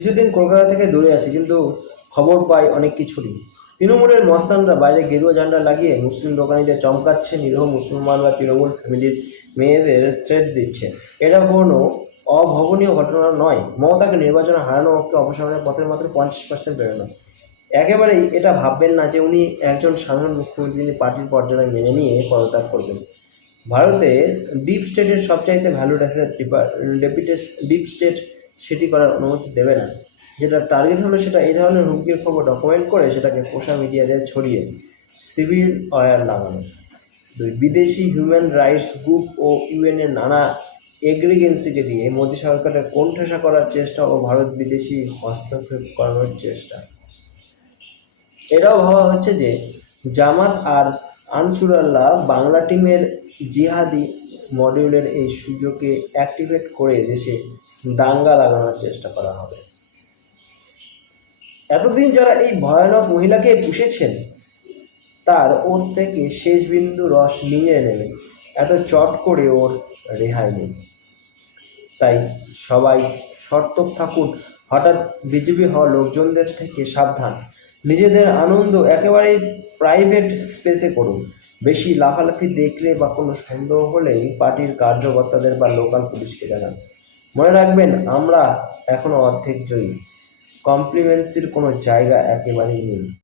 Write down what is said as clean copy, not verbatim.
কিছুদিন কলকাতা থেকে দূরে আছি, কিন্তু খবর পাই অনেক কিছুরই। তৃণমূলের মস্তানরা বাইরে গেরুয়া ঝান্ডা লাগিয়ে মুসলিম দোকানিদের চমকাচ্ছে, নিরীহ মুসলমান বা তৃণমূল ফ্যামিলির মেয়েদের থ্রেট দিচ্ছে। এটা কোনো অভাবনীয় ঘটনা নয়। মমতাকে নির্বাচনে হারানো পক্ষে অপসারণের পথের মাত্র 50% বেরোনো। একেবারেই এটা ভাববেন না যে উনি একজন সাধারণ মুখ্যমন্ত্রী, যিনি পার্টির পর্যায়ে মেনে নিয়ে পদত্যাগ করবেন। ভারতের ডিপ স্টেটের সবচাইতে ভ্যালুড অ্যাসেট ডিপ স্টেট সেটি করার অনুমতি দেবে না। যেটা টার্গেট হলো সেটা এই ধরনের হুমকির খবর ডকুমেন্ট করে সেটাকে সোশ্যাল মিডিয়াতে ছড়িয়ে সিভিল ওয়্যার লাগানো। দুই, বিদেশি হিউম্যান রাইটস গ্রুপ ও ইউএনের নানা এগ্রিগেন্সিকে দিয়ে মোদী সরকারের কোণঠাসা করার চেষ্টা ও ভারত বিদেশি হস্তক্ষেপ করানোর চেষ্টা। এটাও ভাবা হচ্ছে যে জামাত আর আনসারুল্লাহ বাংলা টিমের জিহাদি মডিউলের এই সুযোগকে অ্যাক্টিভেট করে দেশে দাঙ্গা লাগানোর চেষ্টা করা হবে। এতদিন যারা এই ভয়ানক মহিলাকে পুষেছেন, তার ওর থেকে শেষ বিন্দু রস নিয়ে নেবে, এত চট করে ওর রেহাই নেই। তাই সবাই সতর্ক থাকুন। হঠাৎ বিজেপি হওয়া লোকজনদের থেকে সাবধান। নিজেদের আনন্দ একেবারেই প্রাইভেট স্পেসে করুন। বেশি লাফালাফি দেখলে বা কোনো সন্দেহ হলেই পার্টির কার্যকর্তাদের বা লোকাল পুলিশকে জানান। মনে রাখবেন, আমরা এখনও অর্ধেক জয়ী। কমপ্লিমেন্সির কোনো জায়গা একেবারেই নেই।